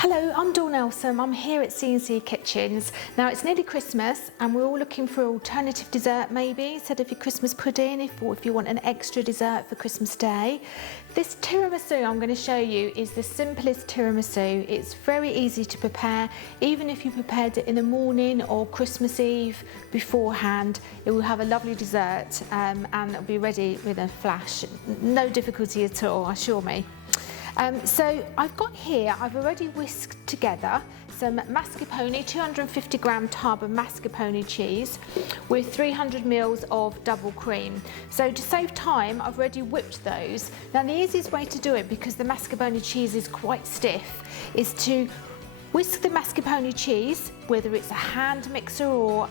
Hello, I'm Dawn Elsom. I'm here at C&C Kitchens. Now it's nearly Christmas and we're all looking for an alternative dessert maybe instead of your Christmas pudding if you want an extra dessert for Christmas Day. This tiramisu I'm going to show you is the simplest tiramisu. It's very easy to prepare. Even if you prepared it in the morning or Christmas Eve beforehand, it will have a lovely dessert and it'll be ready with a flash. No difficulty at all, assure me. So I've already whisked together some mascarpone, 250 gram tub of mascarpone cheese with 300 mils of double cream. So to save time, I've already whipped those. Now the easiest way to do it, because the mascarpone cheese is quite stiff, is to whisk the mascarpone cheese, whether it's a hand mixer or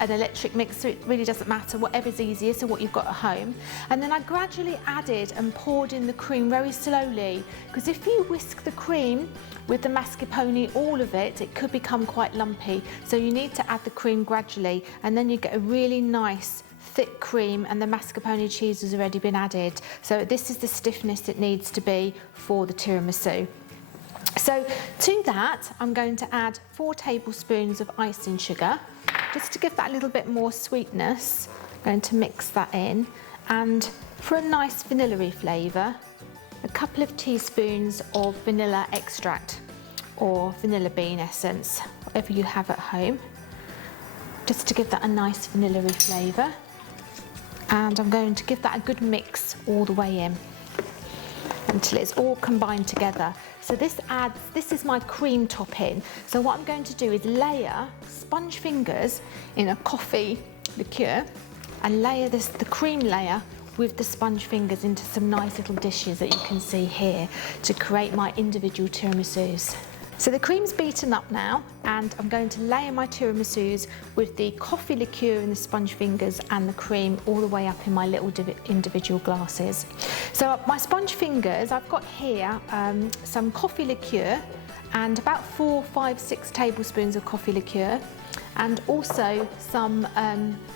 an electric mixer, it really doesn't matter, whatever's easiest or what you've got at home. And then I gradually added and poured in the cream very slowly, because if you whisk the cream with the mascarpone, all of it, it could become quite lumpy. So you need to add the cream gradually, and then you get a really nice thick cream, and the mascarpone cheese has already been added. So this is the stiffness it needs to be for the tiramisu. So to that, I'm going to add 4 tablespoons of icing sugar, just to give that a little bit more sweetness. I'm going to mix that in, and for a nice vanilla-y flavour, a couple of teaspoons of vanilla extract or vanilla bean essence, whatever you have at home, just to give that a nice vanilla-y flavour. And I'm going to give that a good mix all the way in until it's all combined together. So this is my cream topping. So what I'm going to do is layer sponge fingers in a coffee liqueur and layer the cream layer with the sponge fingers into some nice little dishes that you can see here to create my individual tiramisus. So the cream's beaten up now, and I'm going to layer my tiramisus with the coffee liqueur and the sponge fingers and the cream all the way up in my little individual glasses. So my sponge fingers, I've got here some coffee liqueur and about 4, 5, 6 tablespoons of coffee liqueur, and also some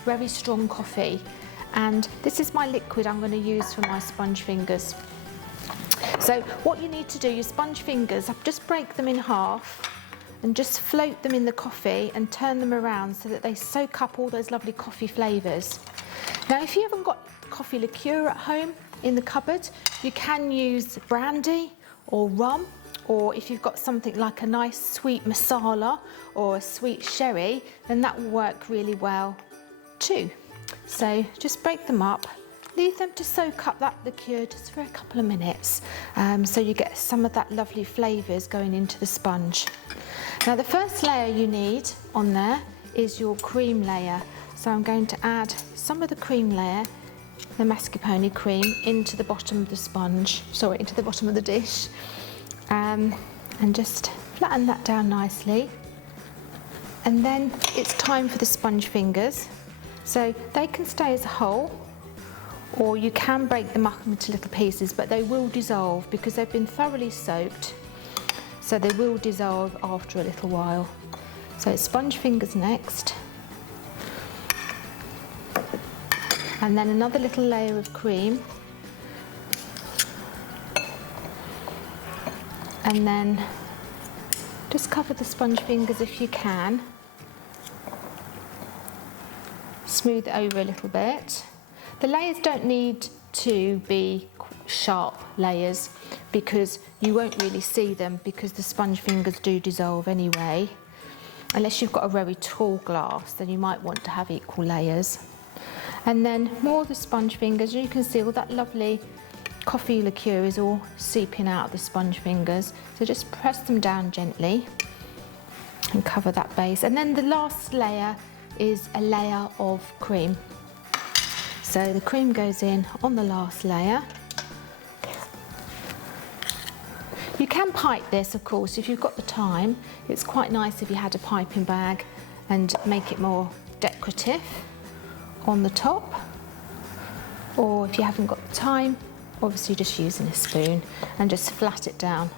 very strong coffee. And this is my liquid I'm going to use for my sponge fingers. So what you need to do, your sponge fingers, just break them in half and just float them in the coffee and turn them around so that they soak up all those lovely coffee flavours. Now if you haven't got coffee liqueur at home in the cupboard, you can use brandy or rum, or if you've got something like a nice sweet masala or a sweet sherry, then that will work really well too. So just break them up. Leave them to soak up that liqueur just for a couple of minutes, so you get some of that lovely flavours going into the sponge. Now the first layer you need on there is your cream layer. So I'm going to add some of the cream layer, the mascarpone cream, into the bottom of the into the bottom of the dish, and just flatten that down nicely. And then it's time for the sponge fingers. So they can stay as a whole, or you can break them up into little pieces, but they will dissolve because they've been thoroughly soaked, so they will dissolve after a little while. So it's sponge fingers next, and then another little layer of cream, and then just cover the sponge fingers if you can, smooth it over a little bit. The layers don't need to be sharp layers because you won't really see them, because the sponge fingers do dissolve anyway. Unless you've got a very tall glass, then you might want to have equal layers. And then more of the sponge fingers. You can see all that lovely coffee liqueur is all seeping out of the sponge fingers. So just press them down gently and cover that base. And then the last layer is a layer of cream. So the cream goes in on the last layer. You can pipe this, of course, if you've got the time. It's quite nice if you had a piping bag and make it more decorative on the top. Or if you haven't got the time, obviously just using a spoon and just flat it down.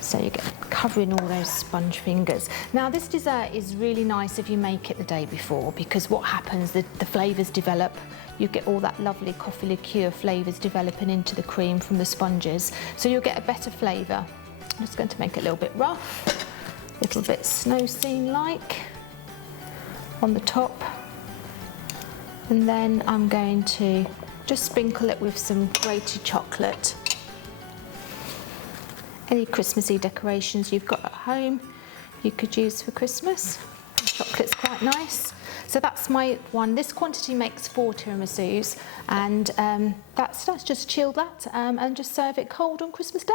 So you get covering all those sponge fingers. Now this dessert is really nice if you make it the day before, because what happens, the flavours develop. You get all that lovely coffee liqueur flavours developing into the cream from the sponges. So you'll get a better flavour I'm just going to make it a little bit rough, a little bit snow scene-like on the top. And then I'm going to just sprinkle it with some grated chocolate. Any Christmassy decorations you've got at home you could use for Christmas. The chocolate's quite nice. So that's my one. This quantity makes 4 tiramisus, and that's just chill that and just serve it cold on Christmas Day.